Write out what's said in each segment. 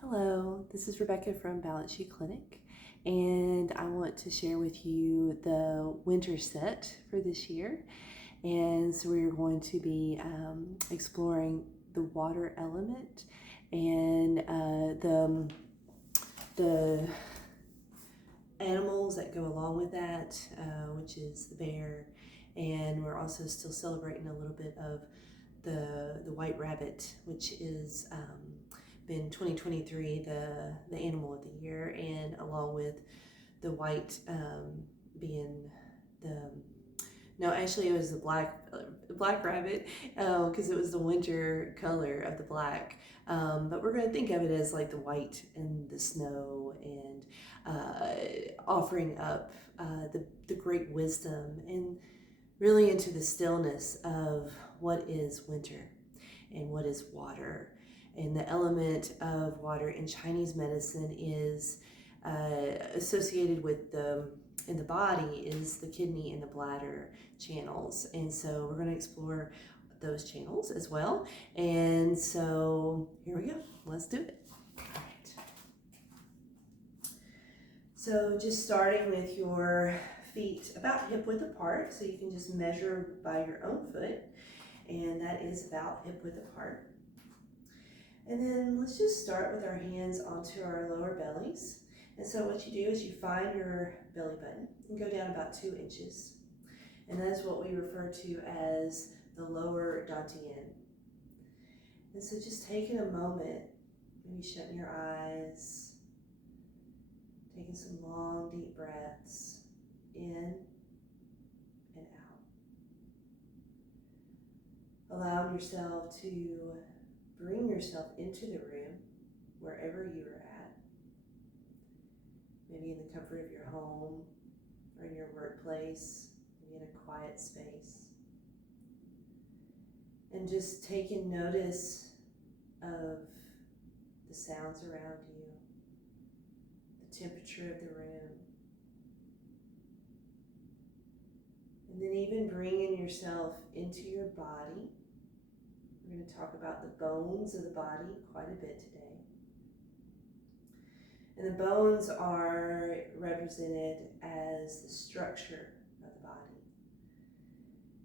Hello, this is Rebecca from Balance Sheet Clinic, and I want to share with you the winter set for this year. And so we're going to be exploring the water element and the animals that go along with that, which is the bear, and we're also still celebrating a little bit of the white rabbit, which is been 2023 the animal of the year, and along with the white being the no, actually it was the black rabbit because it was the winter color of the black. But we're going to think of it as like the white and the snow and offering up the great wisdom and really into the stillness of what is winter and what is water. And the element of water in Chinese medicine is associated with in the body is the kidney and the bladder channels. And so we're going to explore those channels as well. And so here we go. Let's do it. All right. So just starting with your feet about hip width apart, so you can just measure by your own foot, and that is about hip width apart. And then let's just start with our hands onto our lower bellies. And so what you do is you find your belly button and go down about 2 inches. And that's what we refer to as the lower dantian. And so just taking a moment, maybe shutting your eyes, taking some long deep breaths in and out. Allowing yourself to bring yourself into the room, wherever you are at. Maybe in the comfort of your home or in your workplace, maybe in a quiet space. And just taking notice of the sounds around you, the temperature of the room. And then even bringing yourself into your body. We're going to talk about the bones of the body quite a bit today. And the bones are represented as the structure of the body.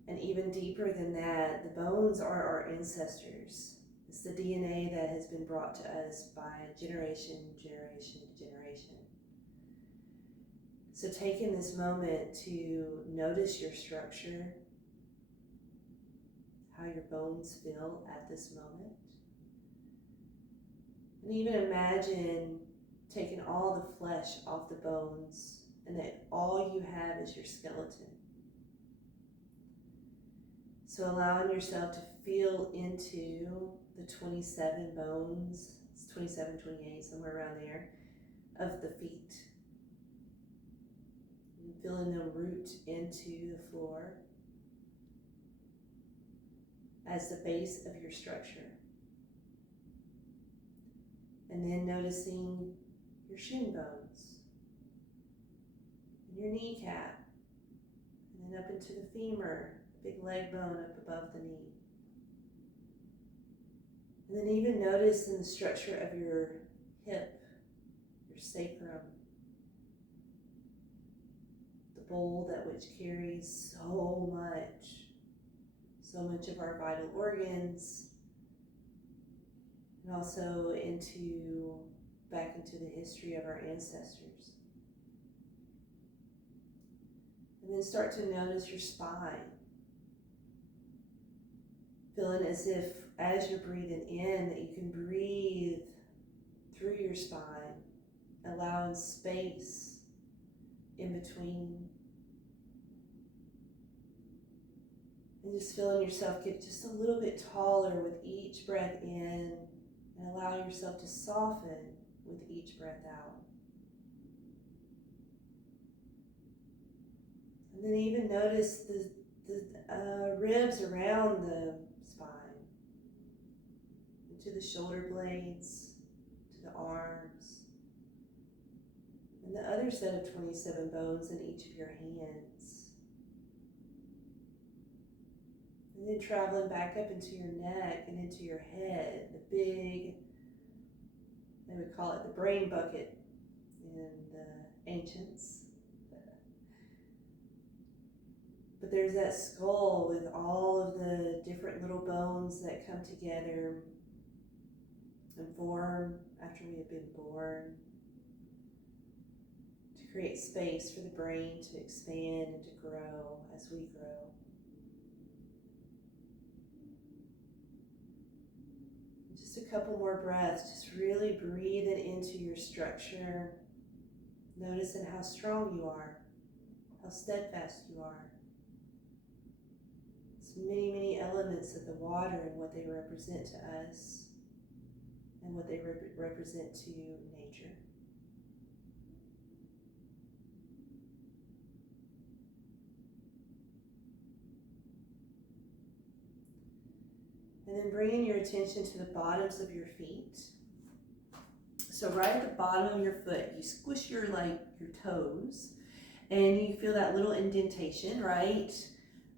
And even deeper than that, the bones are our ancestors. It's the DNA that has been brought to us by generation to generation. So taking this moment to notice your structure, how your bones feel at this moment. And even imagine taking all the flesh off the bones and that all you have is your skeleton. So allowing yourself to feel into the 27 bones, it's 27, 28, somewhere around there, of the feet. And feeling them root into the floor as the base of your structure. And then noticing your shin bones, and your kneecap, and then up into the femur, big leg bone up above the knee. And then even notice in the structure of your hip, your sacrum, the bowl that which carries so much of our vital organs, and also back into the history of our ancestors. And then start to notice your spine, feeling as if as you're breathing in that you can breathe through your spine, allowing space in between. And just feeling yourself get just a little bit taller with each breath in, and allow yourself to soften with each breath out. And then even notice the ribs around the spine, into the shoulder blades, to the arms, and the other set of 27 bones in each of your hands. And then traveling back up into your neck and into your head, the big, they would call it the brain bucket in the ancients. But there's that skull with all of the different little bones that come together and form after we have been born to create space for the brain to expand and to grow as we grow. Just a couple more breaths, just really breathe it into your structure. Noticing how strong you are, how steadfast you are. There's many, many elements of the water and what they represent to us and what they represent to nature. And then bringing your attention to the bottoms of your feet. So right at the bottom of your foot, you squish your toes, and you feel that little indentation, right?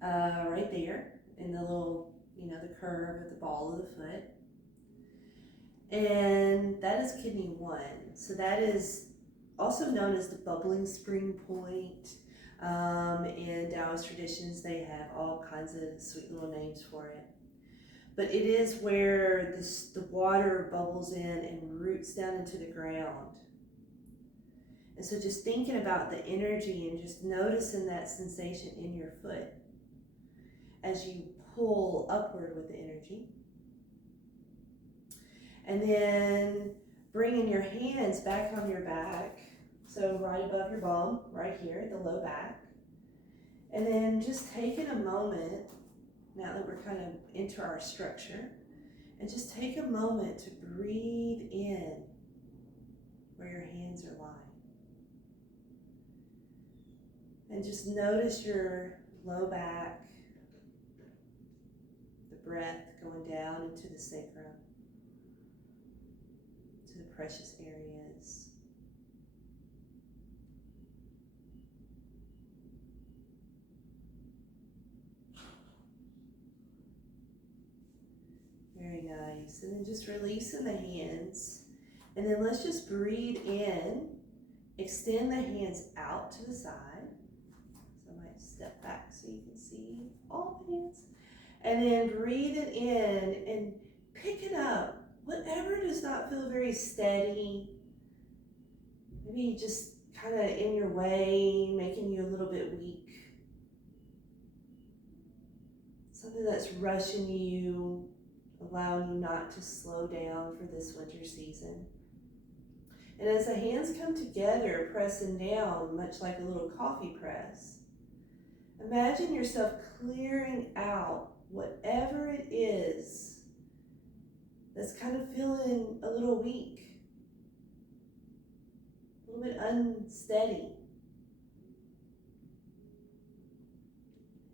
Right there in the little, the curve of the ball of the foot. And that is kidney 1. So that is also known as the bubbling spring point. In Taoist traditions, they have all kinds of sweet little names for it. But it is where the water bubbles in and roots down into the ground. And so just thinking about the energy and just noticing that sensation in your foot as you pull upward with the energy. And then bringing your hands back on your back. So right above your bum, right here at the low back. And then just taking a moment, now that we're kind of into our structure, and just take a moment to breathe in where your hands are lying. And just notice your low back, the breath going down into the sacrum, to the precious areas. Very nice. And then just releasing the hands. And then let's just breathe in. Extend the hands out to the side. So I might step back so you can see all the hands. And then breathe it in and pick it up. Whatever does not feel very steady, maybe just kind of in your way, making you a little bit weak. Something that's rushing you, allowing you not to slow down for this winter season. And as the hands come together, pressing down, much like a little coffee press, imagine yourself clearing out whatever it is that's kind of feeling a little weak, a little bit unsteady.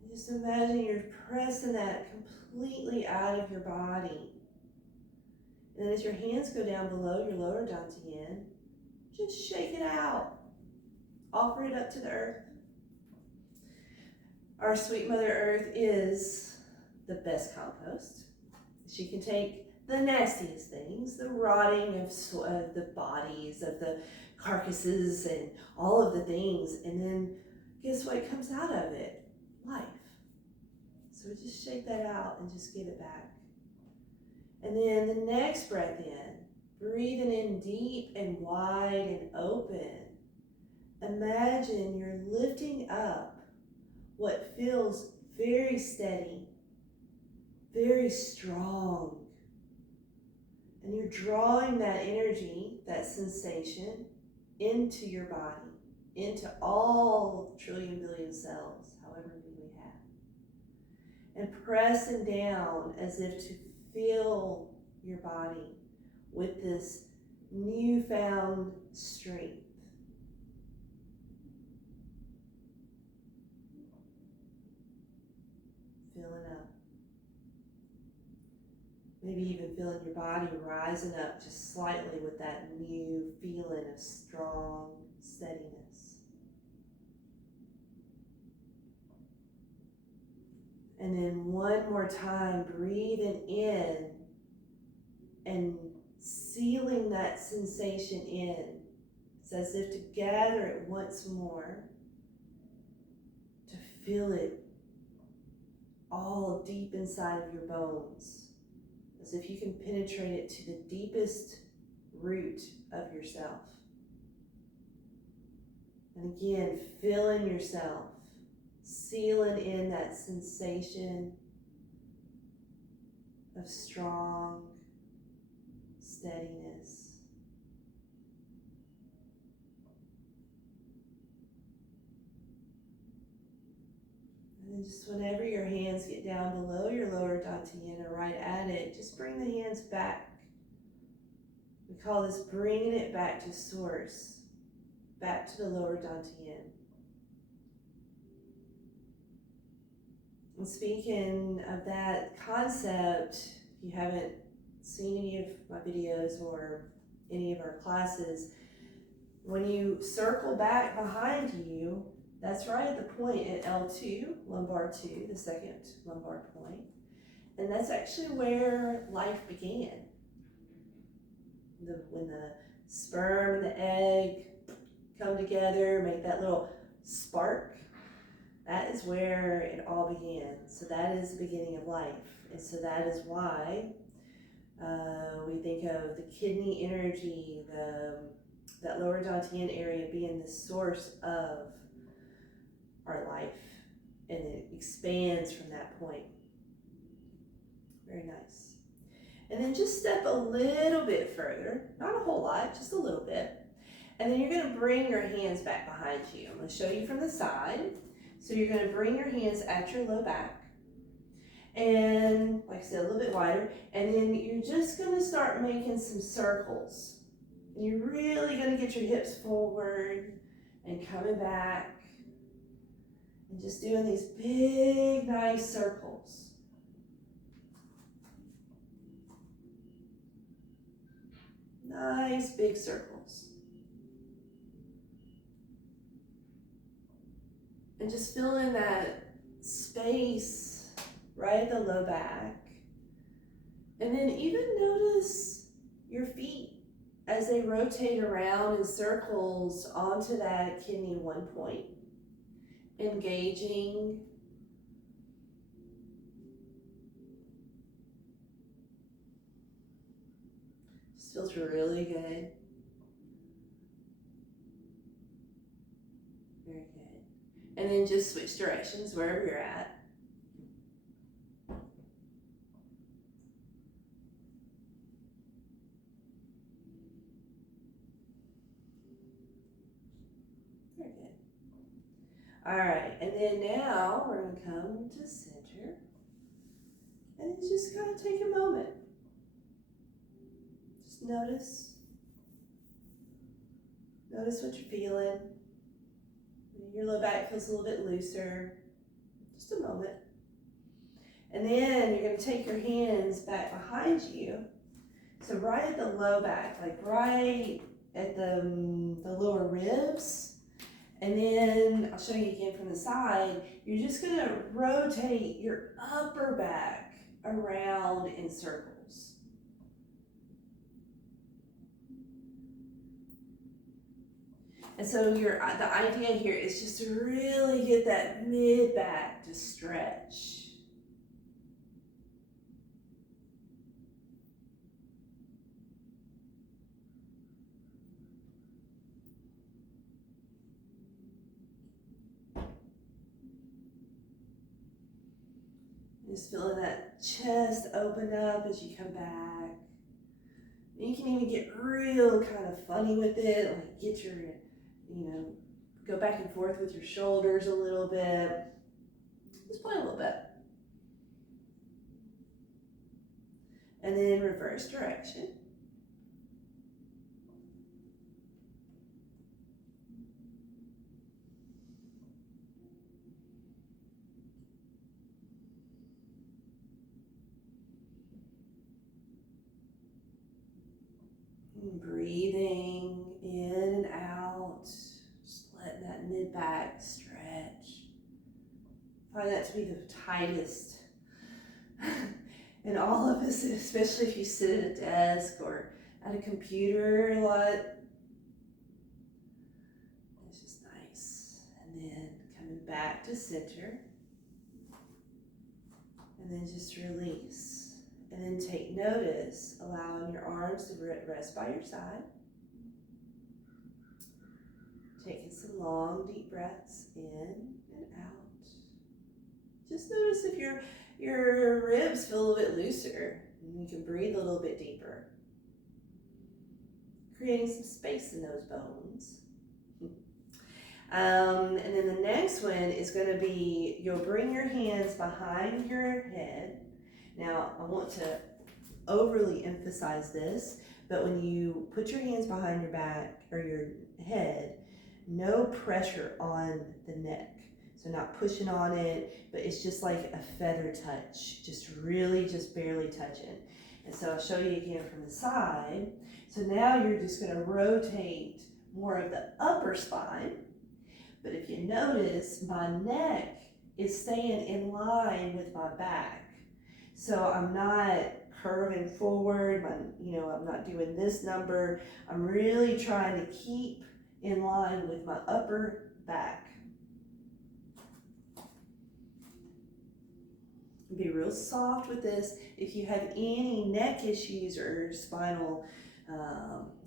Just imagine you're pressing that completely out of your body. And as your hands go down below your lower dantian, just shake it out. Offer it up to the earth. Our sweet Mother Earth is the best compost. She can take the nastiest things, the rotting of the bodies, of the carcasses, and all of the things. And then guess what comes out of it? Life. So we just shake that out and just give it back. And then the next breath in, breathing in deep and wide and open. Imagine you're lifting up what feels very steady, very strong. And you're drawing that energy, that sensation, into your body, into all trillion billion cells, however many we have. And pressing down as if to fill your body with this newfound strength. Filling up. Maybe even feeling your body rising up just slightly with that new feeling of strong steadiness. And then one more time, breathing in and sealing that sensation in. It's as if to gather it once more, to feel it all deep inside of your bones, as if you can penetrate it to the deepest root of yourself. And again, feeling yourself, sealing in that sensation of strong steadiness. And then just whenever your hands get down below your lower dantian or right at it, just bring the hands back. We call this bringing it back to source, back to the lower dantian. And speaking of that concept, if you haven't seen any of my videos or any of our classes, when you circle back behind you, that's right at the point at L2, lumbar 2, the second lumbar point. And that's actually where life began. When the sperm and the egg come together, make that little spark, that is where it all began. So that is the beginning of life. And so that is why we think of the kidney energy, that lower dantian area being the source of our life, and it expands from that point. Very nice. And then just step a little bit further, not a whole lot, just a little bit. And then you're going to bring your hands back behind you. I'm going to show you from the side. So you're going to bring your hands at your low back, and like I said, a little bit wider, and then you're just going to start making some circles. And you're really going to get your hips forward and coming back and just doing these big, nice circles. Nice big circles. And just filling that space right at the low back. And then even notice your feet as they rotate around in circles onto that kidney 1 point. Engaging. Just feels really good. Very good. And then just switch directions wherever you're at. Very good. All right, and then now we're going to come to center. And just kind of take a moment. Just notice. Notice what you're feeling. Your low back feels a little bit looser. Just a moment. And then you're going to take your hands back behind you. So right at the low back, like right at the lower ribs. And then I'll show you again from the side. You're just going to rotate your upper back around in circles. And so the idea here is just to really get that mid back to stretch. Just feeling that chest open up as you come back. You can even get real kind of funny with it, like get your, go back and forth with your shoulders a little bit. Just play a little bit. And then reverse direction. Breathing in and out, just letting that mid back stretch. Find that to be the tightest in all of us, especially if you sit at a desk or at a computer a lot. It's just nice. And then coming back to center. And then just release. And then take notice, allowing your arms to rest by your side. Taking some long, deep breaths in and out. Just notice if your ribs feel a little bit looser. And you can breathe a little bit deeper. Creating some space in those bones. And then the next one is going to be, you'll bring your hands behind your head. Now, I want to overly emphasize this, but when you put your hands behind your back or your head, no pressure on the neck. So not pushing on it, but it's just like a feather touch, just really just barely touching. And so I'll show you again from the side. So now you're just going to rotate more of the upper spine. But if you notice, my neck is staying in line with my back. So I'm not curving forward, I'm not doing this number. I'm really trying to keep in line with my upper back. Be real soft with this. If you have any neck issues or spinal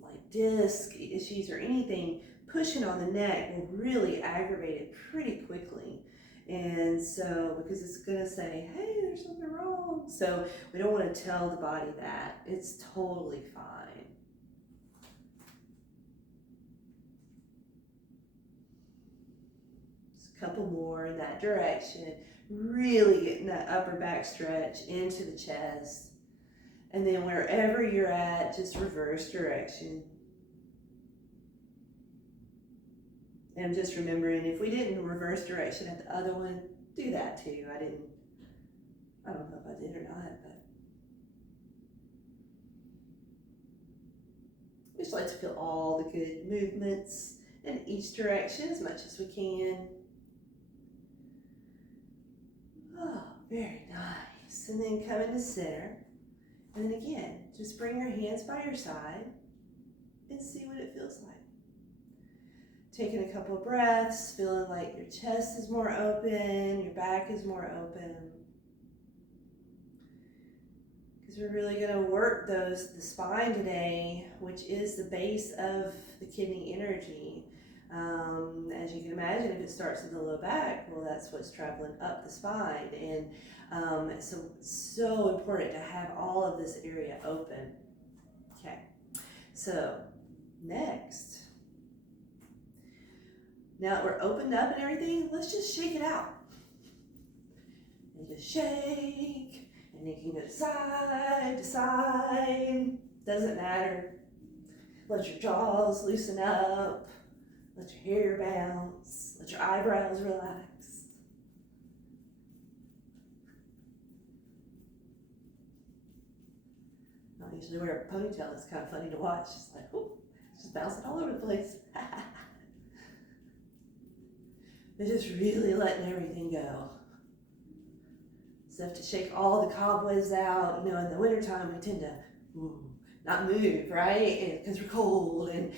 like disc issues or anything, pushing on the neck will really aggravate it pretty quickly. And so, because it's gonna say, hey, there's something wrong. So we don't want to tell the body that. It's totally fine. Just a couple more in that direction. Really getting that upper back stretch into the chest. And then wherever you're at, just reverse direction. And just remembering, if we didn't reverse direction at the other one, do that too. I don't know if I did or not, but we just like to feel all the good movements in each direction as much as we can. Oh, very nice. And then come into center. And then again, just bring your hands by your side and see what it feels like. Taking a couple of breaths, feeling like your chest is more open, your back is more open. Because we're really going to work the spine today, which is the base of the kidney energy. As you can imagine, if it starts in the low back, well, that's what's traveling up the spine. And so important to have all of this area open. Okay, so next. Now that we're opened up and everything, let's just shake it out. And just shake, and you can go side to side, doesn't matter. Let your jaws loosen up, let your hair bounce, let your eyebrows relax. I usually wear a ponytail, it's kind of funny to watch. It's like, whoop, it's just bouncing all over the place. But just really letting everything go. So to shake all the cobwebs out, in the wintertime we tend to not move, right? Because we're cold, and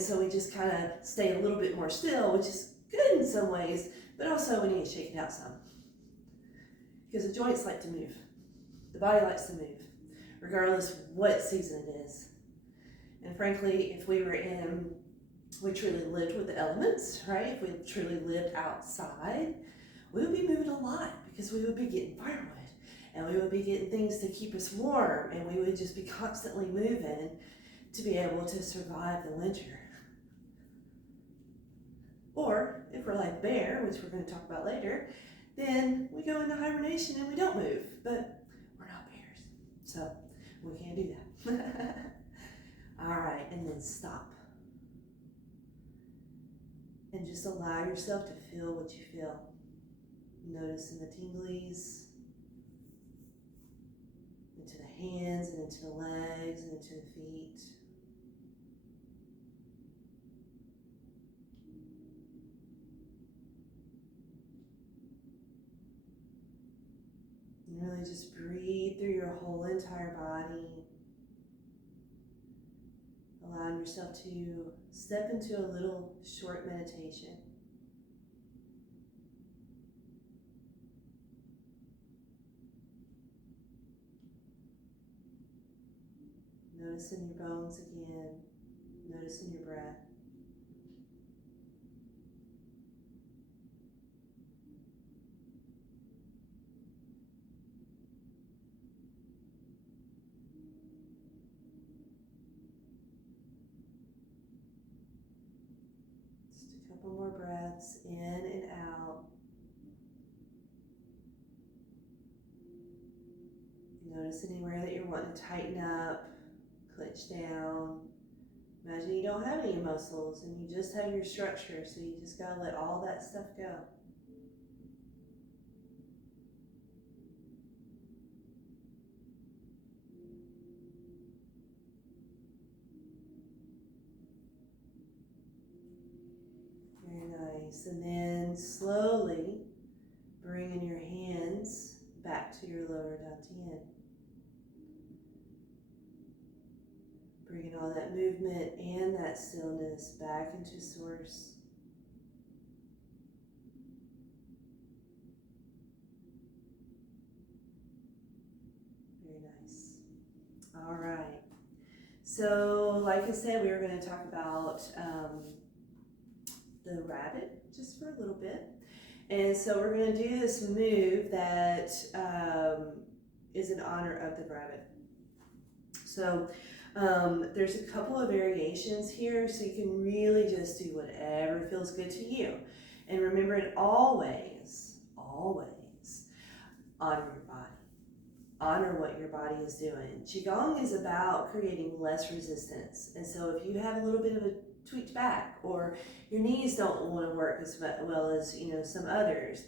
so we just kind of stay a little bit more still, which is good in some ways, but also we need to shake it out some. Because the joints like to move. The body likes to move, regardless what season it is. And frankly, if we truly lived with the elements, right? If we truly lived outside, we would be moving a lot because we would be getting firewood and we would be getting things to keep us warm, and we would just be constantly moving to be able to survive the winter. Or if we're like bear, which we're going to talk about later, then we go into hibernation and we don't move, but we're not bears, so we can't do that. All right, and then stop. And just allow yourself to feel what you feel. Noticing the tinglies into the hands and into the legs and into the feet. And really just breathe through your whole entire body. allowing yourself to step into a little short meditation. Noticing your bones again, noticing your breath. Just a couple more breaths in and out. Notice anywhere that you're wanting to tighten up, clench down. Imagine you don't have any muscles and you just have your structure, so you just gotta let all that stuff go. Very nice. And then slowly bringing your hands back to your lower dantian. Bringing all that movement and that stillness back into source. Very nice. All right. So, like I said, we were going to talk about the rabbit just for a little bit. And so we're going to do this move that is in honor of the rabbit. So there's a couple of variations here, so you can really just do whatever feels good to you. And remember to always honor your body. Honor what your body is doing. Qigong is about creating less resistance. And so if you have a little bit of a tweaked back, or your knees don't want to work as well as some others,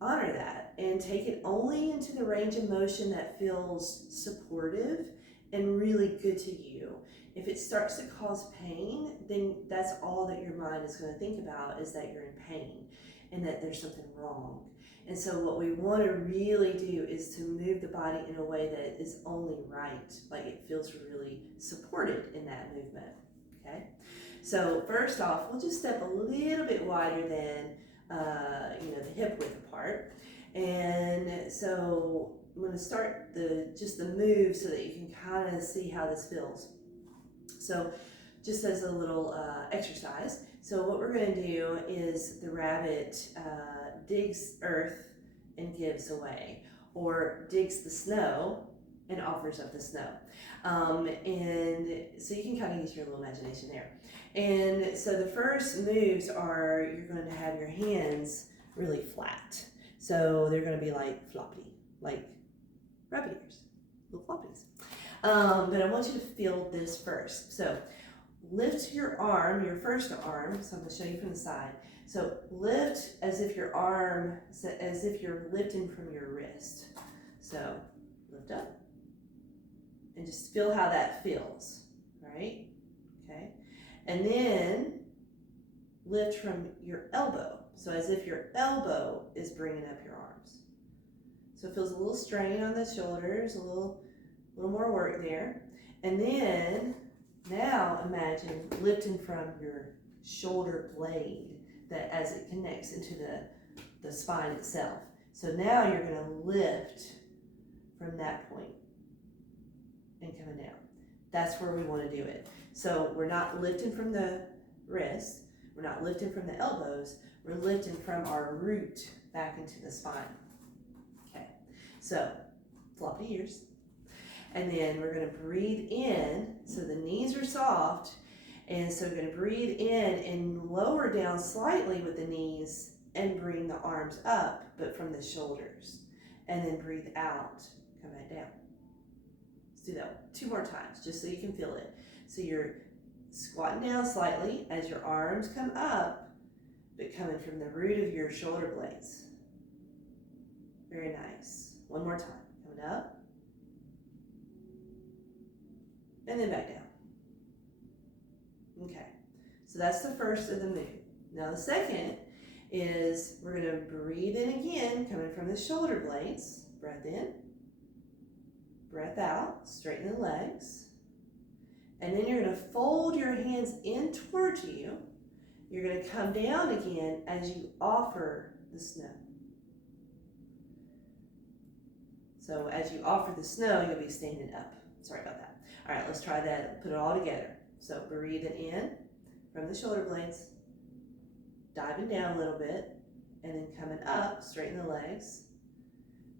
honor that and take it only into the range of motion that feels supportive and really good to you. If it starts to cause pain, then that's all that your mind is going to think about, is that you're in pain and that there's something wrong. And so what we want to really do is to move the body in a way that is only right, like it feels really supported in that movement. Okay, so first off, we'll just step a little bit wider than the hip width apart. And so I'm going to start just the move so that you can kind of see how this feels. So just as a little exercise, so what we're going to do is the rabbit digs earth and gives away, or digs the snow and offers up the snow. And so you can kind of use your little imagination there. And so the first moves are, you're going to have your hands really flat. So they're going to be like floppy, like rabbit ears, little floppies. But I want you to feel this first. So lift your arm, your first arm, so I'm going to show you from the side. So lift as if you're lifting from your wrist. So lift up and just feel how that feels, right? Okay. And then lift from your elbow. So as if your elbow is bringing up your arms. So it feels a little strain on the shoulders, a little more work there. And then now imagine lifting from your shoulder blade, that as it connects into the spine itself. So now you're going to lift from that point and coming down. That's where we want to do it. So we're not lifting from the wrist, we're not lifting from the elbows, we're lifting from our root back into the spine. Okay, so floppy ears. And then we're going to breathe in, so the knees are soft, and so we're going to breathe in and lower down slightly with the knees and bring the arms up, but from the shoulders. And then breathe out, come back down. Let's do that 2 more times, just so you can feel it. So you're squatting down slightly as your arms come up, but coming from the root of your shoulder blades. Very nice. 1 more time, coming up. And then back down. Okay, so that's the first of the move. Now the second is we're going to breathe in again, coming from the shoulder blades. Breath in, breath out, straighten the legs. And then you're going to fold your hands in towards you. You're going to come down again as you offer the snow. So as you offer the snow, you'll be standing up. Sorry about that. All right, let's try that. Put it all together. So breathing in from the shoulder blades, diving down a little bit, and then coming up, straighten the legs.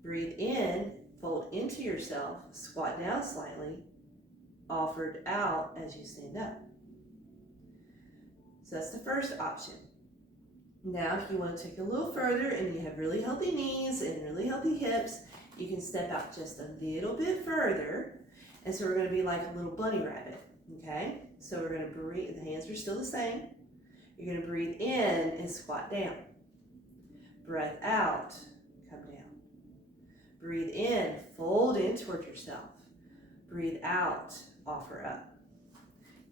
Breathe in, fold into yourself, squat down slightly, offered out as you stand up. So that's the first option. Now, if you want to take it a little further and you have really healthy knees and really healthy hips, you can step out just a little bit further. And so we're going to be like a little bunny rabbit, okay? So we're going to breathe, the hands are still the same. You're going to breathe in and squat down. Breath out, come down. Breathe in, fold in toward yourself. Breathe out, offer up.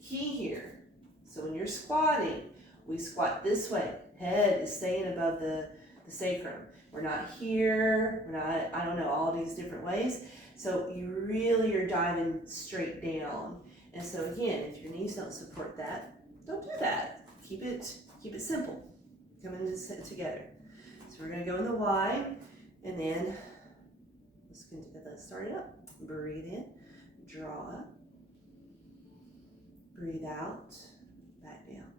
Key here, so when you're squatting, we squat this way. Head is staying above the sacrum. We're not here, we're not, I don't know, all these different ways. So you really are diving straight down. And so again, if your knees don't support that, don't do that. Keep it simple. Coming together. So we're going to go in the Y, and then let's start it up. Breathe in, draw up. Breathe out, back down.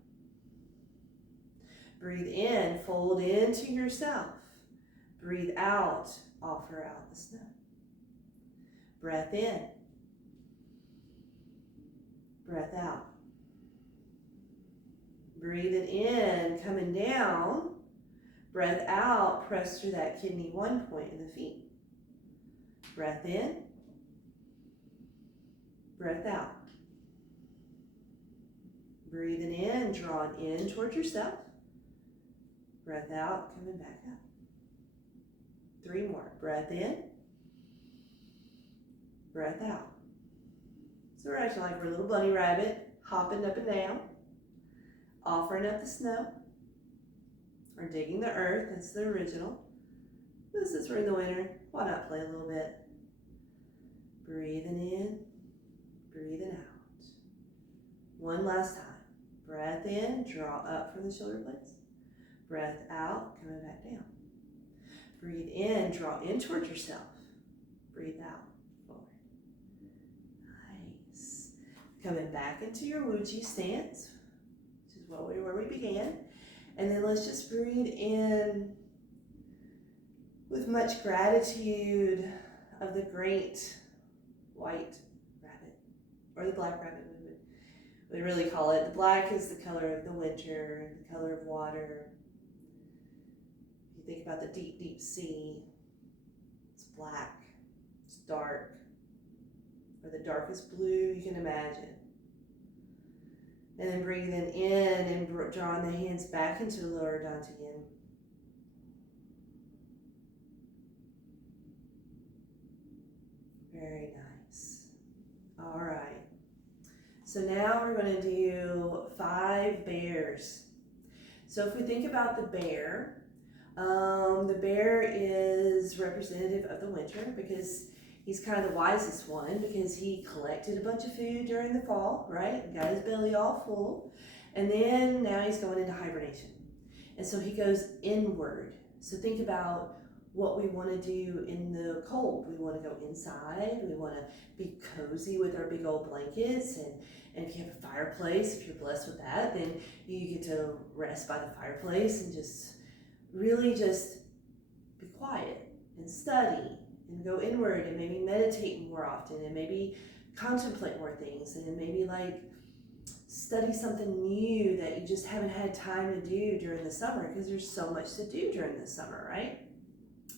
Breathe in, fold into yourself. Breathe out, offer out the snow. Breath in. Breath out. Breathing in, coming down. Breath out, press through that kidney 1 point in the feet. Breath in. Breath out. Breathing in, drawing in towards yourself. Breath out, coming back up. 3 more. Breath in. Breath out. So we're acting like we're a little bunny rabbit, hopping up and down, offering up the snow, or digging the earth. That's the original. This is we're in the winter. Why not play a little bit? Breathing in, breathing out. One last time. Breath in, draw up from the shoulder blades. Breath out, coming back down. Breathe in, draw in towards yourself. Breathe out, forward. Nice. Coming back into your Wuji stance, which is where we began. And then let's just breathe in with much gratitude of the great white rabbit, or the black rabbit we really call it. The black is the color of the winter, the color of water. If you think about the deep, deep sea, it's black, it's dark, or the darkest blue you can imagine. And then breathing in and drawing the hands back into the lower dantian. Very nice. All right. So now we're going to do 5 bears. So if we think about the bear is representative of the winter because he's kind of the wisest one because he collected a bunch of food during the fall, right? Got his belly all full. And then now he's going into hibernation. And so he goes inward. So think about what we want to do in the cold. We want to go inside. We want to be cozy with our big old blankets. And if you have a fireplace, if you're blessed with that, then you get to rest by the fireplace and just really just be quiet and study and go inward and maybe meditate more often and maybe contemplate more things and maybe like study something new that you just haven't had time to do during the summer because there's so much to do during the summer, right?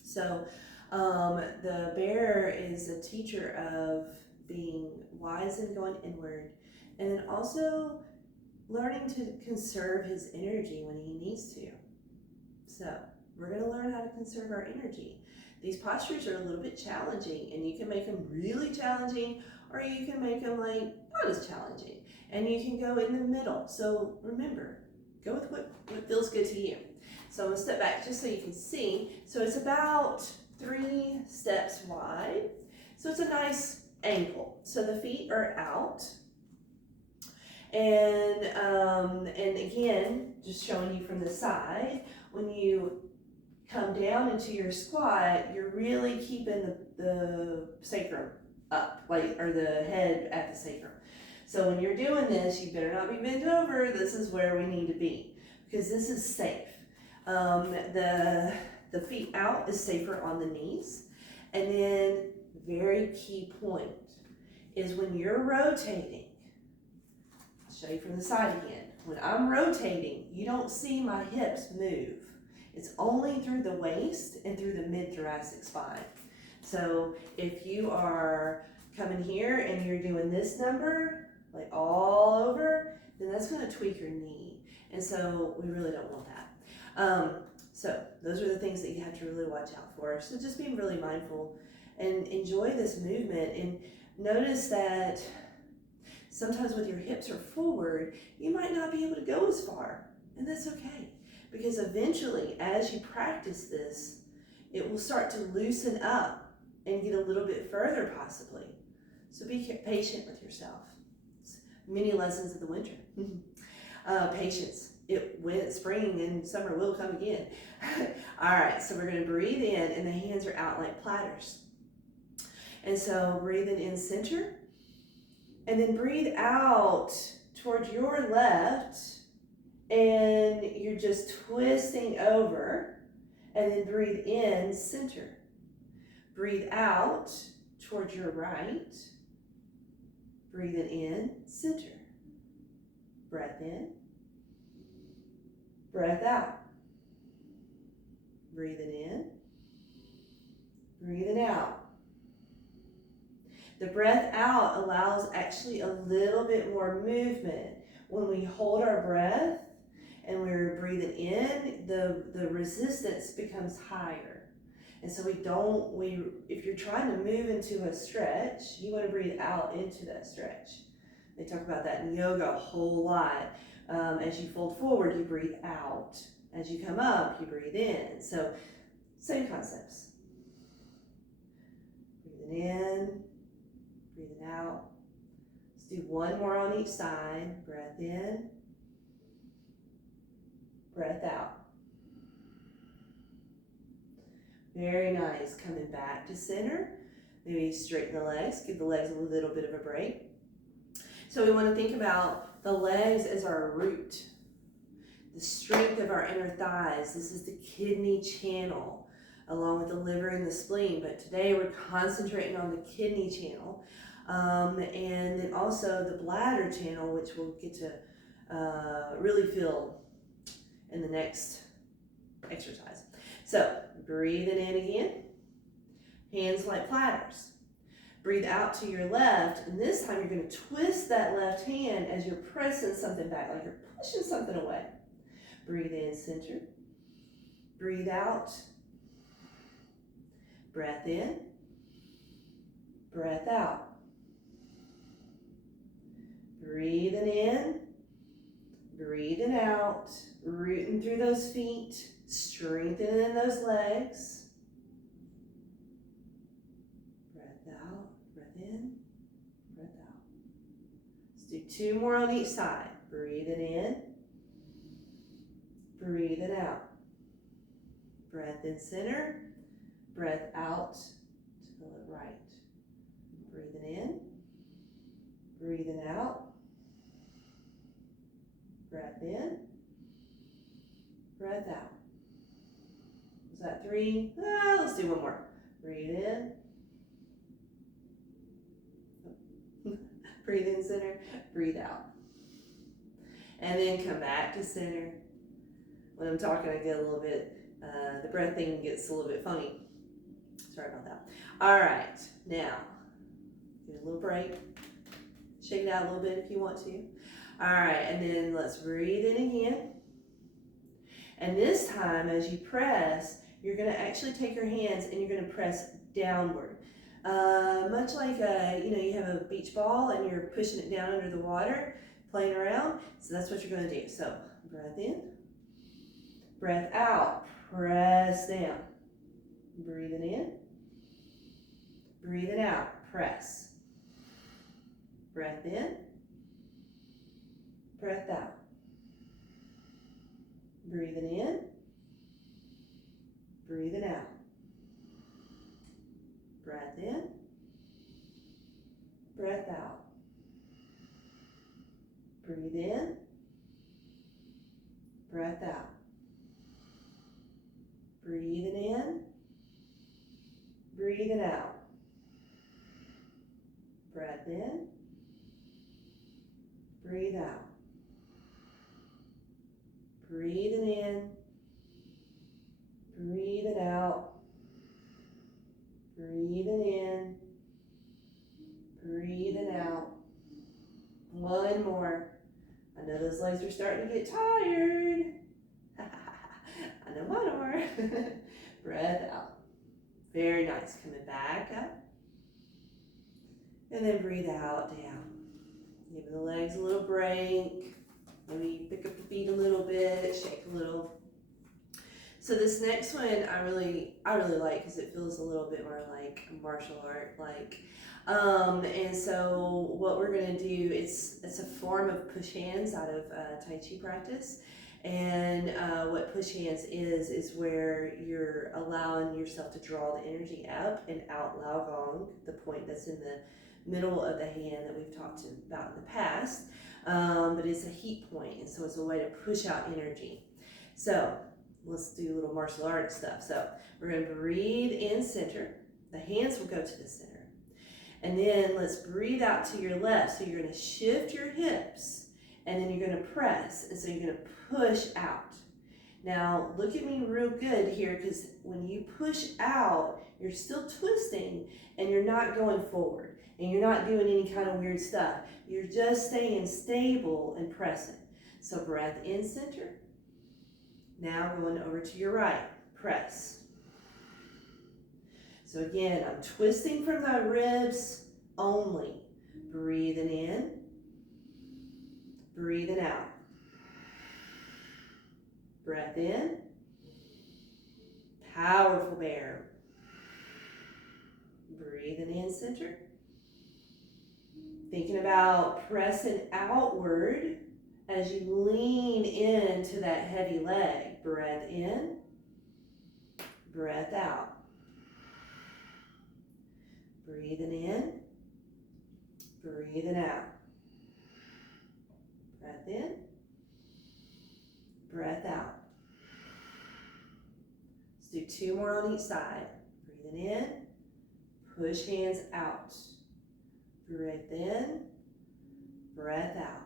So the bear is a teacher of being wise and going inward, and then also learning to conserve his energy when he needs to. So we're going to learn how to conserve our energy. These postures are a little bit challenging, and you can make them really challenging, or you can make them like not as challenging, and you can go in the middle. So remember, go with what feels good to you. So I'm going to step back just so you can see. So it's about 3 steps wide. So it's a nice angle. So the feet are out. And again, just showing you from the side, when you come down into your squat, you're really keeping the sacrum up, like, or the head at the sacrum. So when you're doing this, you better not be bent over. This is where we need to be because this is safe. The feet out is safer on the knees. And then very key point is when you're rotating, I'll show you from the side again. When I'm rotating, you don't see my hips move. It's only through the waist and through the mid-thoracic spine. So if you are coming here and you're doing this number, like all over, then that's going to tweak your knee. And so we really don't want that. So those are the things that you have to really watch out for. So just be really mindful and enjoy this movement. And notice that sometimes with your hips are forward, you might not be able to go as far. And that's okay. Because eventually, as you practice this, it will start to loosen up and get a little bit further possibly. So be patient with yourself. It's many lessons of the winter. Patience. Spring and summer will come again. All right, so we're going to breathe in and the hands are out like platters. And so breathing in center and then breathe out towards your left and you're just twisting over and then breathe in center. Breathe out towards your right. Breathing in center. Breath in. Breath out. Breathing in. Breathing out. The breath out allows actually a little bit more movement. When we hold our breath and we're breathing in, the resistance becomes higher. And so if you're trying to move into a stretch, you want to breathe out into that stretch. They talk about that in yoga a whole lot. As you fold forward, you breathe out. As you come up, you breathe in. So, same concepts. Breathing in, breathing out. Let's do one more on each side. Breath in, breath out. Very nice. Coming back to center. Maybe straighten the legs. Give the legs a little bit of a break. So we want to think about the legs as our root, the strength of our inner thighs. This is the kidney channel, along with the liver and the spleen. But today we're concentrating on the kidney channel, and then also the bladder channel, which we'll get to really feel in the next exercise. So breathing in again, hands like platters. Breathe out to your left, and this time you're going to twist that left hand as you're pressing something back, like you're pushing something away. Breathe in, center. Breathe out. Breath in. Breath out. Breathing in. Breathing out. Rooting through those feet. Strengthening those legs. In, breath out. Let's do two more on each side. Breathing in, breathing out. Breath in center, breath out to the right. Breathing in, breathing out. Breath in, breath out. Was that 3? Let's do one more. Breathe in. Breathe in center, breathe out. And then come back to center. When I'm talking, I get a little bit, the breath thing gets a little bit funny. Sorry about that. All right, now, get a little break. Shake it out a little bit if you want to. All right, and then let's breathe in again. And this time, as you press, you're gonna actually take your hands and you're gonna press downward. Much like you have a beach ball and you're pushing it down under the water, playing around. So that's what you're going to do. So breath in, breath out, press down. Breathing in, breathing out, press. Breath in, breath out. Breathing in, breathing out. Breath in, breath out. Breathe in, breath out. Breathing in, breathing out. Breath in, breathe out. Breathing in, breathing out. Breathing in, breathing out. One more. I know those legs are starting to get tired. I know one more. Breath out. Very nice. Coming back up. And then breathe out, down. Give the legs a little break. Maybe pick up the feet a little bit, shake a little. So this next one I really like because it feels a little bit more like martial art like. And so what we're gonna do, it's a form of push hands out of Tai Chi practice. And what push hands is where you're allowing yourself to draw the energy up and out Lao Gong, the point that's in the middle of the hand that we've talked about in the past. But it's a heat point, and so it's a way to push out energy. So let's do a little martial arts stuff. So we're going to breathe in center. The hands will go to the center. And then let's breathe out to your left. So you're going to shift your hips, and then you're going to press. And so you're going to push out. Now look at me real good here, because when you push out, you're still twisting, and you're not going forward. And you're not doing any kind of weird stuff. You're just staying stable and pressing. So breath in center. Now going over to your right, press. So again, I'm twisting from the ribs only. Breathing in, breathing out. Breath in, powerful bear. Breathing in center. Thinking about pressing outward as you lean into that heavy leg. Breath in, breath out. Breathing in, breathing out. Breath in, breath out. Let's do two more on each side. Breathing in, push hands out. Breath in, breath out.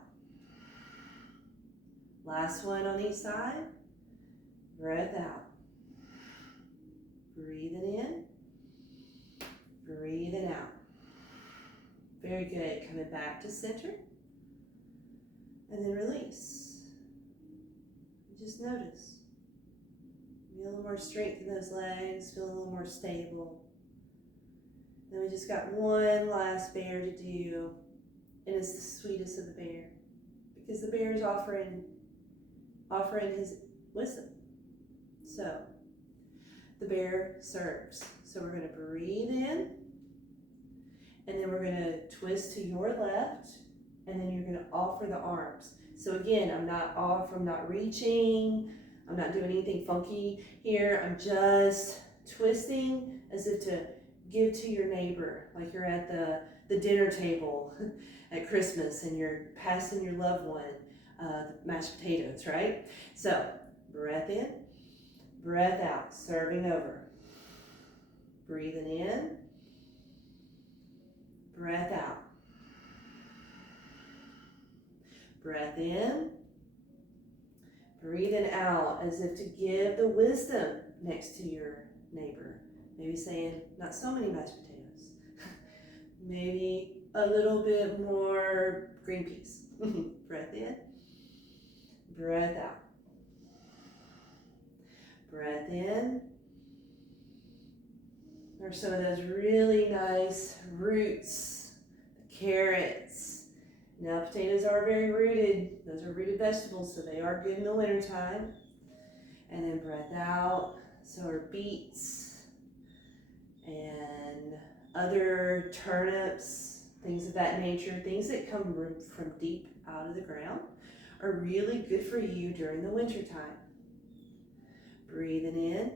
Last one on each side. Breath out. Breathing in, breathing out. Very good. Coming back to center. And then release. Just notice. Feel a little more strength in those legs. Feel a little more stable. Then we just got one last bear to do. And it's the sweetest of the bear. Because the bear is offering his wisdom. So, the bear serves. So we're going to breathe in, and then we're going to twist to your left, and then you're going to offer the arms. So again, I'm not reaching, I'm not doing anything funky here. I'm just twisting as if to give to your neighbor, like you're at the dinner table at Christmas and you're passing your loved one the mashed potatoes, right? So, breath in, breath out, serving over. Breathing in, breath out. Breath in, breathing out as if to give the wisdom next to your neighbor. Maybe saying, not so many mashed potatoes. Maybe a little bit more green peas. Breath in, breath out. Breath in. There's some of those really nice roots, the carrots. Now potatoes are very rooted. Those are rooted vegetables, so they are good in the wintertime. And then breath out. So are beets and other turnips, things of that nature, things that come from deep out of the ground, are really good for you during the winter time. Breathing in.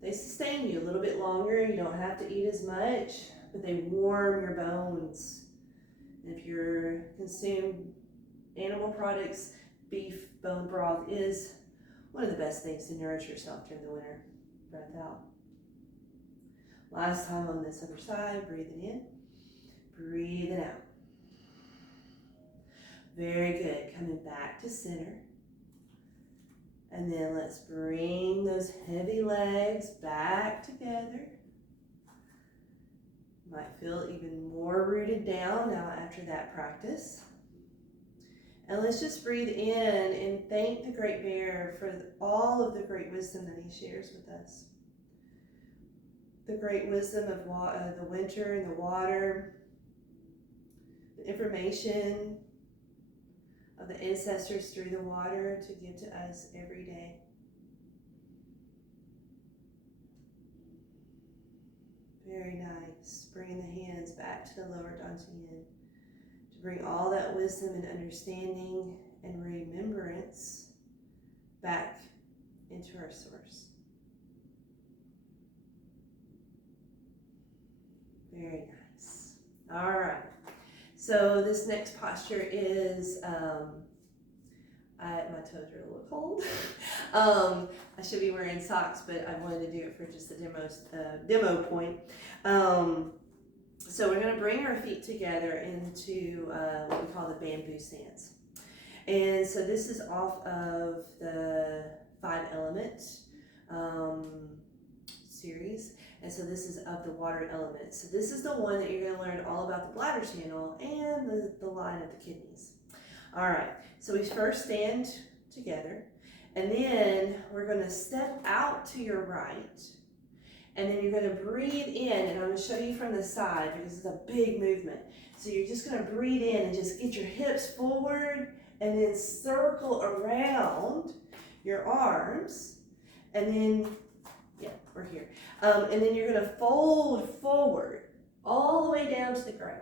They sustain you a little bit longer. You don't have to eat as much, but they warm your bones. And if you're consumed animal products, beef, bone broth is one of the best things to nourish yourself during the winter. Breath out. Last time on this other side, breathing in, breathing out. Very good. Coming back to center. And then let's bring those heavy legs back together. You might feel even more rooted down now after that practice. And let's just breathe in and thank the Great Bear for all of the great wisdom that he shares with us. The great wisdom of the winter and the water, the information of the ancestors through the water to give to us every day. Very nice. Bringing the hands back to the lower dantian to bring all that wisdom and understanding and remembrance back into our source. Very nice. All right. So this next posture is, my toes are a little cold. I should be wearing socks, but I wanted to do it for just the demo point. So we're going to bring our feet together into what we call the bamboo stance. And so this is off of the 5 element series. And so this is of the water element. So this is the one that you're going to learn all about the bladder channel and the line of the kidneys. All right, so we first stand together, and then we're going to step out to your right, and then you're going to breathe in, and I'm going to show you from the side because it's a big movement. So you're just going to breathe in and just get your hips forward, and then circle around your arms, and then we're here. And then you're going to fold forward all the way down to the ground.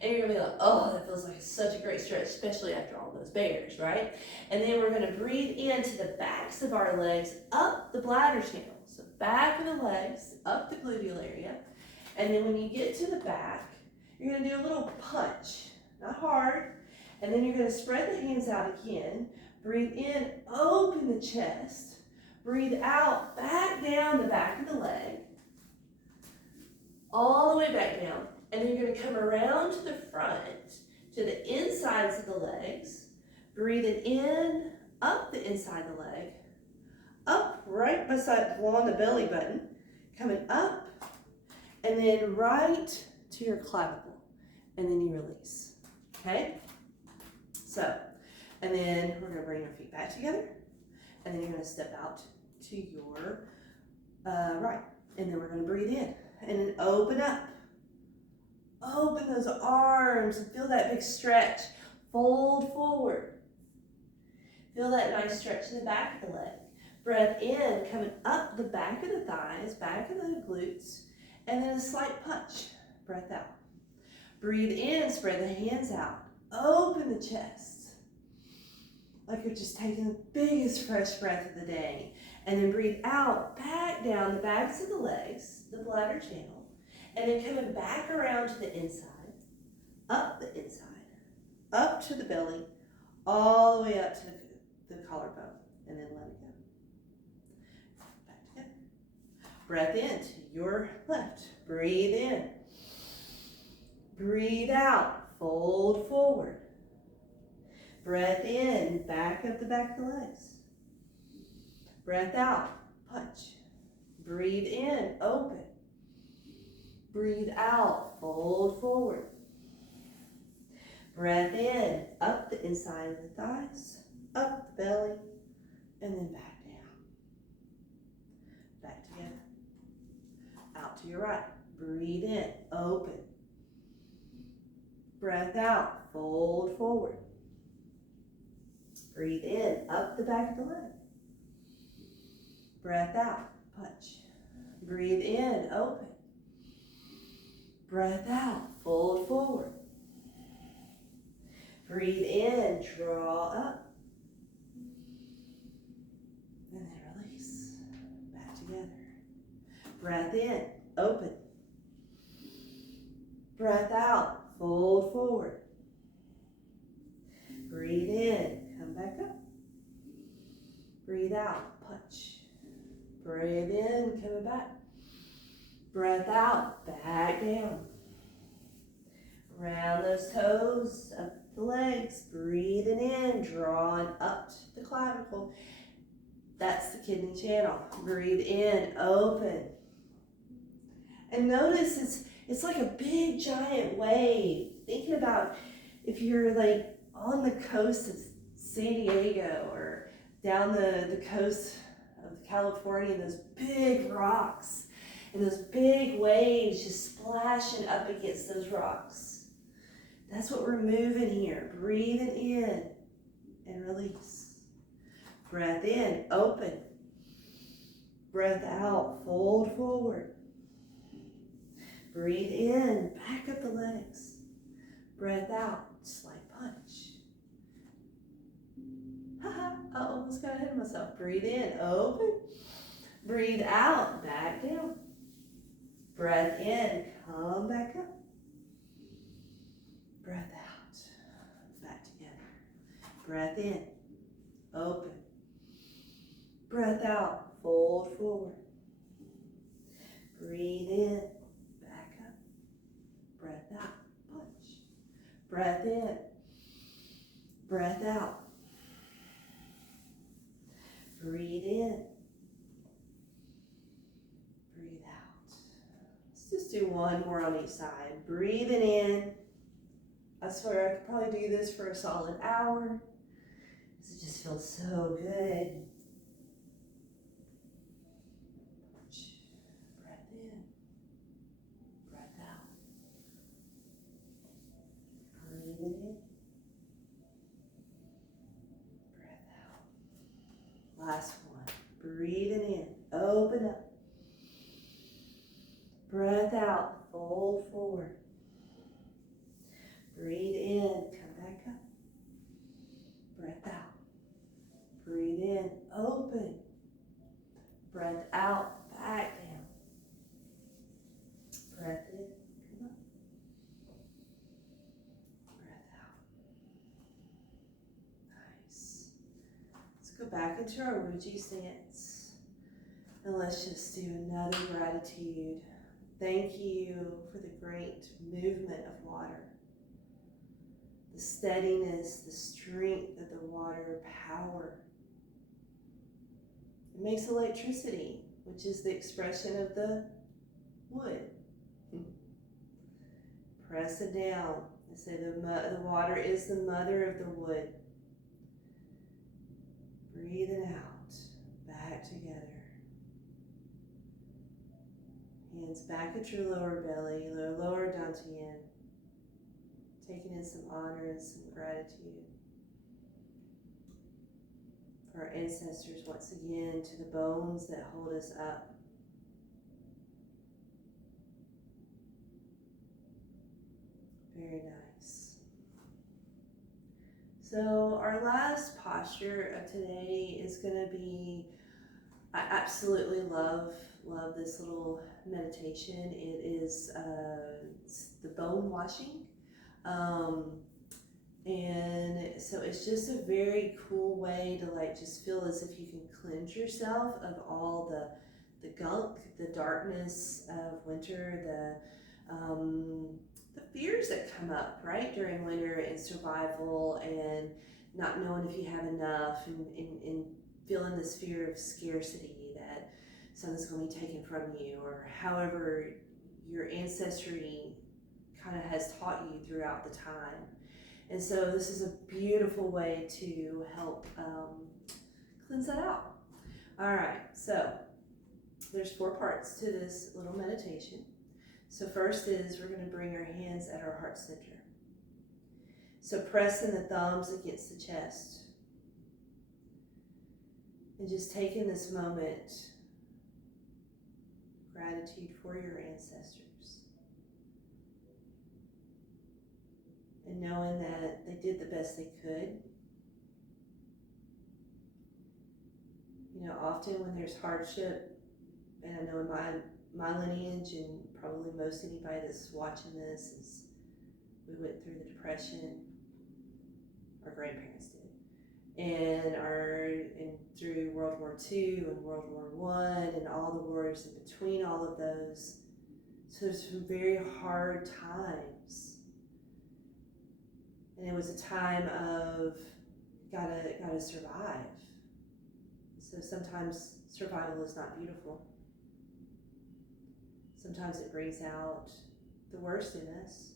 And you're going to be like, oh, that feels like such a great stretch, especially after all those bears, right? And then we're going to breathe into the backs of our legs, up the bladder channel. So back of the legs, up the gluteal area. And then when you get to the back, you're going to do a little punch, not hard. And then you're going to spread the hands out again. Breathe in, open the chest. Breathe out, back down the back of the leg, all the way back down. And then you're going to come around to the front, to the insides of the legs. Breathing in, up the inside of the leg, up right beside, along the belly button, coming up, and then right to your clavicle. And then you release, okay? So, and then we're going to bring your feet back together. And then you're going to step out to your right. And then we're going to breathe in. And then open up. Open those arms and feel that big stretch. Fold forward. Feel that nice stretch in the back of the leg. Breath in, coming up the back of the thighs, back of the glutes. And then a slight punch. Breath out. Breathe in, spread the hands out. Open the chest. Like you're just taking the biggest fresh breath of the day. And then breathe out, back down the backs of the legs, the bladder channel. And then coming back around to the inside, up the inside, up to the belly, all the way up to the collarbone. And then let it go. Back together. Breath in to your left. Breathe in. Breathe out. Fold forward. Breath in, back up the back of the legs. Breath out, punch. Breathe in, open. Breathe out, fold forward. Breath in, up the inside of the thighs, up the belly, and then back down. Back together. Out to your right. Breathe in, open. Breath out, fold forward. Breathe in, up the back of the leg. Breath out, punch. Breathe in, open. Breath out, fold forward. Breathe in, draw up. And then release. Back together. Breath in, open. Breath out, fold forward. Breathe in, come back up. Breathe out, punch. Breathe in, coming back. Breath out, back down. Round those toes, up the legs, breathing in, drawing up to the clavicle. That's the kidney channel. Breathe in, open. And notice it's like a big giant wave. Thinking about if you're like on the coast of San Diego or down the coast of California, and those big rocks and those big waves just splashing up against those rocks. That's what we're moving here. Breathing in and release. Breath in, open. Breath out, fold forward. Breathe in, back up the legs. Breath out, slight punch. I almost got ahead of myself. Breathe in, open. Breathe out, back down. Breath in, come back up. Breath out, back together. Breath in, open. Breath out, fold forward. Breathe in, back up. Breath out, punch. Breath in, breath out. Breathe in, breathe out. Let's just do one more on each side. Breathing in. I swear I could probably do this for a solid hour. It just feels so good. Breath in, breath out. Breathe in, breath out. Last one. Breathing in, open up. Breath out, fold forward. Breathe in, come back up. Breath out. Breathe in, open. Breath out, back down. Breath in, come up. Breath out. Nice. Let's go back into our Wuji stance. And let's just do another gratitude. Thank you for the great movement of water. The steadiness, the strength of the water, power. It makes electricity, which is the expression of the wood. Press it down. I say the water is the mother of the wood. Breathing out, back together. Hands back at your lower belly, lower dantian. Taking in some honor and some gratitude for our ancestors once again, to the bones that hold us up. Very nice. So our last posture of today is going to be, I absolutely love this little meditation. It is the bone washing. And so it's just a very cool way to like just feel as if you can cleanse yourself of all the gunk, the darkness of winter, the fears that come up right during winter and survival, and not knowing if you have enough, and feeling this fear of scarcity that something's going to be taken from you, or however your ancestry kind of has taught you throughout the time. And so this is a beautiful way to help cleanse that out. All right, so there's 4 parts to this little meditation. So first is we're going to bring our hands at our heart center. So pressing the thumbs against the chest. And just taking this moment, gratitude for your ancestors. and knowing that they did the best they could. You know, often when there's hardship, and I know in my lineage, and probably most anybody that's watching this, is we went through the Depression. Our grandparents did, and through World War II and World War I and all the wars in between all of those. So there's some very hard times, and it was a time of gotta survive. So sometimes survival is not beautiful. Sometimes it brings out the worst in us.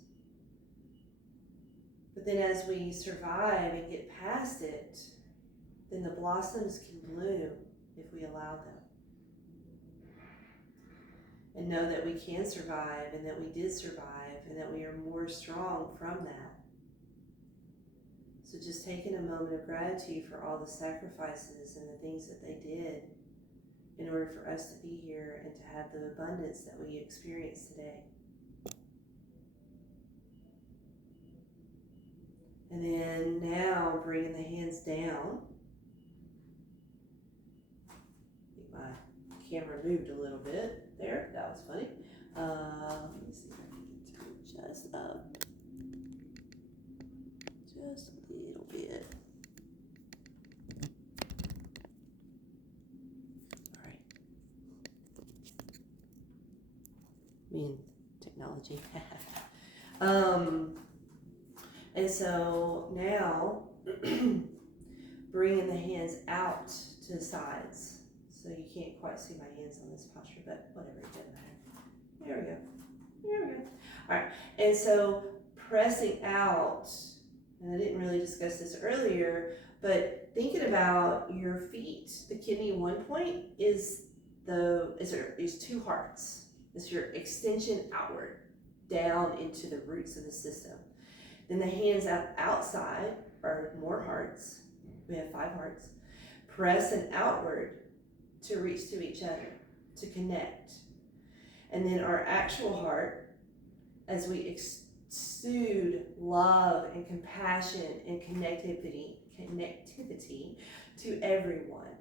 But then as we survive and get past it, then the blossoms can bloom if we allow them. And know that we can survive, and that we did survive, and that we are more strong from that. So just taking a moment of gratitude for all the sacrifices and the things that they did in order for us to be here and to have the abundance that we experience today. And then now bringing the hands down. I think my camera moved a little bit there. That was funny. Let me see if I can get to just up. Just a little bit. All right. Me and technology. And so now bringing the hands out to the sides. So you can't quite see my hands on this posture, but whatever, it doesn't matter. There we go. There we go. All right. And so pressing out, and I didn't really discuss this earlier, but thinking about your feet, the kidney 1 point is two hearts. It's your extension outward, down into the roots of the system. Then the hands outside are more hearts. We have 5 hearts. Pressing outward to reach to each other, to connect. And then our actual heart, as we exude love and compassion and connectivity to everyone.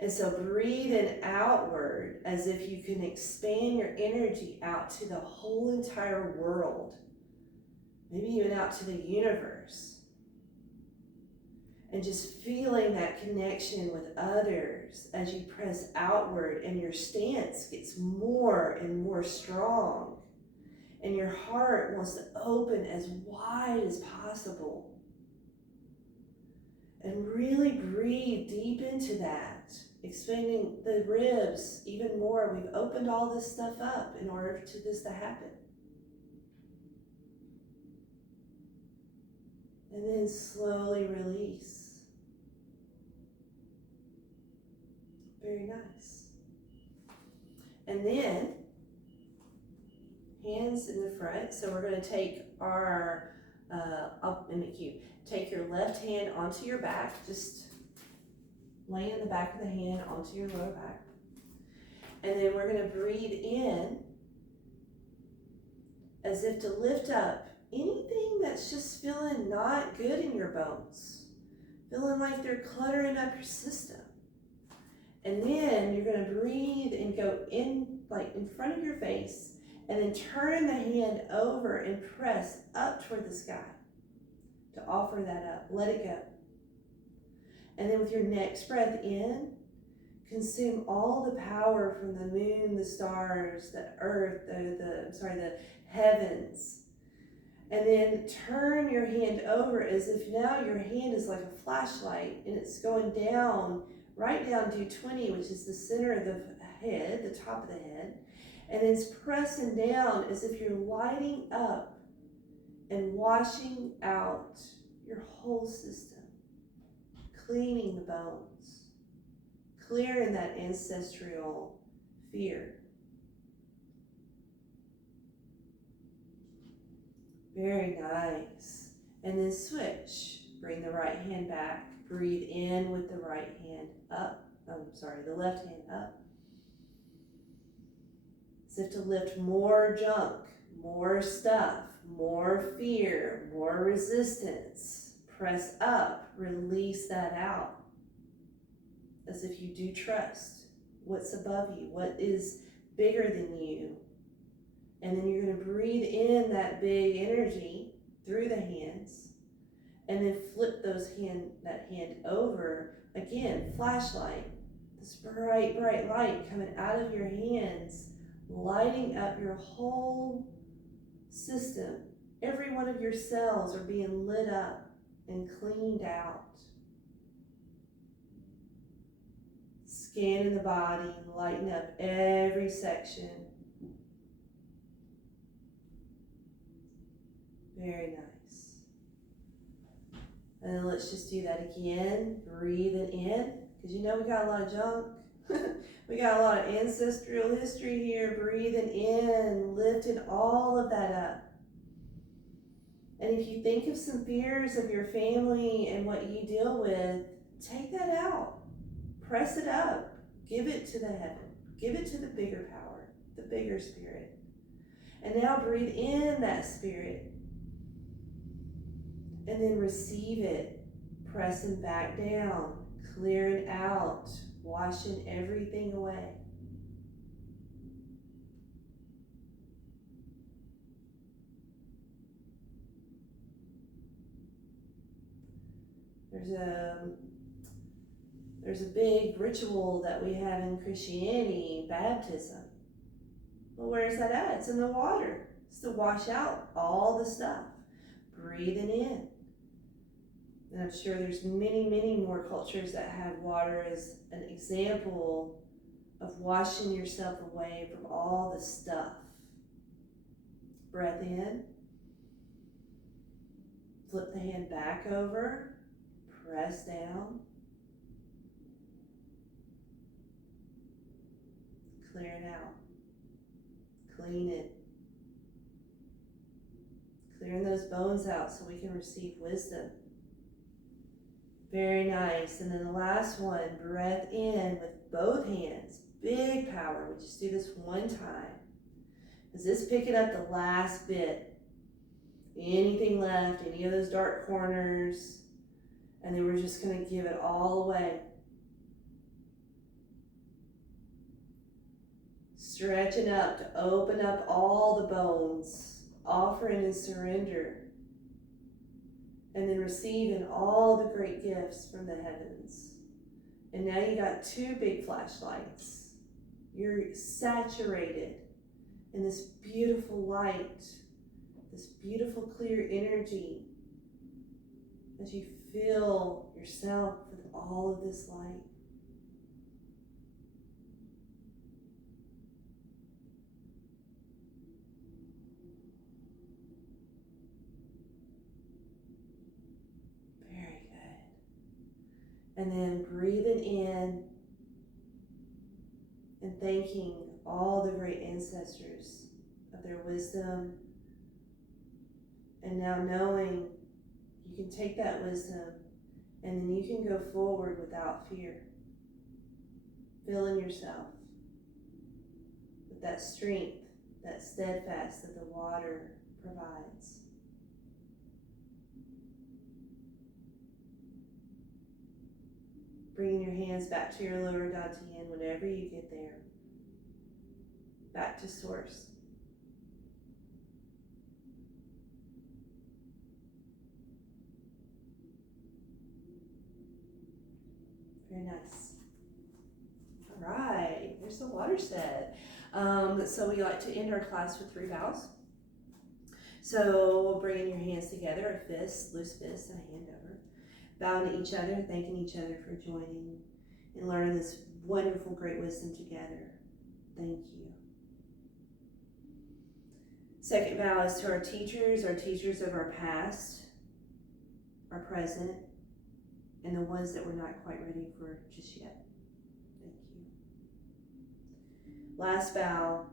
And so breathing outward as if you can expand your energy out to the whole entire world, maybe even out to the universe. And just feeling that connection with others as you press outward, and your stance gets more and more strong. And your heart wants to open as wide as possible. And really breathe deep into that, expanding the ribs even more. We've opened all this stuff up in order for this to happen. And then slowly release. Very nice. And then hands in the front. So we're going to take our, I'll mimic you. Take your left hand onto your back. Just laying the back of the hand onto your lower back. And then we're going to breathe in as if to lift up anything that's just feeling not good in your bones. Feeling like they're cluttering up your system. And then you're going to breathe and go in, like in front of your face, and then turn the hand over and press up toward the sky to offer that up. Let it go. And then with your next breath in, consume all the power from the moon, the stars, the earth, the heavens. And then turn your hand over as if now your hand is like a flashlight, and it's going down, right down to 20, which is the center of the head, the top of the head. And it's pressing down as if you're lighting up and washing out your whole system, cleaning the bones, clearing that ancestral fear. Very nice. And then switch. Bring the right hand back. Breathe in with the right hand up. The left hand up. As if to lift more junk, more stuff, more fear, more resistance. Press up, release that out. As if you do trust what's above you, what is bigger than you. And then you're going to breathe in that big energy through the hands, and then flip that hand over. Again, flashlight, this bright, bright light coming out of your hands, lighting up your whole system. Every one of your cells are being lit up and cleaned out. Scanning the body, lighting up every section. Very nice. And then let's just do that again. Breathing in, because you know we got a lot of junk. We got a lot of ancestral history here. Breathing in, lifting all of that up. And if you think of some fears of your family and what you deal with, take that out. Press it up. Give it to the heaven. Give it to the bigger power, the bigger spirit. And now breathe in that spirit. And then receive it, pressing back down, clearing out, washing everything away. There's a big ritual that we have in Christianity, baptism. Well, where is that at? It's in the water. It's to wash out all the stuff. Breathing in. And I'm sure there's many, many more cultures that have water as an example of washing yourself away from all the stuff. Breath in. Flip the hand back over. Press down. Clear it out. Clean it. Clearing those bones out so we can receive wisdom. Very nice. And then the last one, breath in with both hands. Big power. We just do this one time. Is this picking up the last bit? Anything left, any of those dark corners. And then we're just going to give it all away. Stretching up to open up all the bones. Offering and surrender. And then receiving all the great gifts from the heavens. And now you got two big flashlights. You're saturated in this beautiful light, this beautiful clear energy as you fill yourself with all of this light. And then breathing in and thanking all the great ancestors of their wisdom. And now knowing you can take that wisdom and then you can go forward without fear. Filling yourself with that strength, that steadfast that the water provides. Bringing your hands back to your lower dantian whenever you get there. Back to source. Very nice. All right, there's the water set. So we like to end our class with 3 vows. So bringing your hands together, a fist, loose fist, and a hand over. Bowing to each other, thanking each other for joining and learning this wonderful, great wisdom together. Thank you. Second vow is to our teachers of our past, our present, and the ones that we're not quite ready for just yet. Thank you. Last vow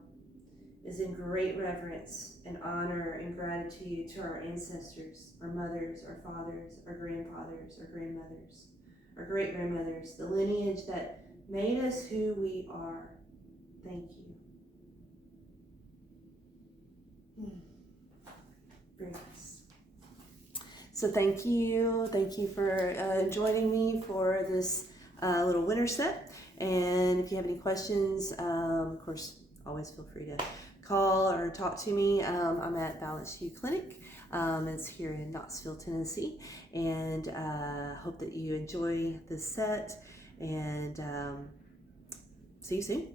is in great reverence and honor and gratitude to our ancestors, our mothers, our fathers, our grandfathers, our grandmothers, our great-grandmothers, the lineage that made us who we are. Thank you. Very nice. So thank you for joining me for this little winter set. And if you have any questions, of course, always feel free to call or talk to me. I'm at Balance You Clinic. It's here in Knoxville, Tennessee, and hope that you enjoy this set, and see you soon.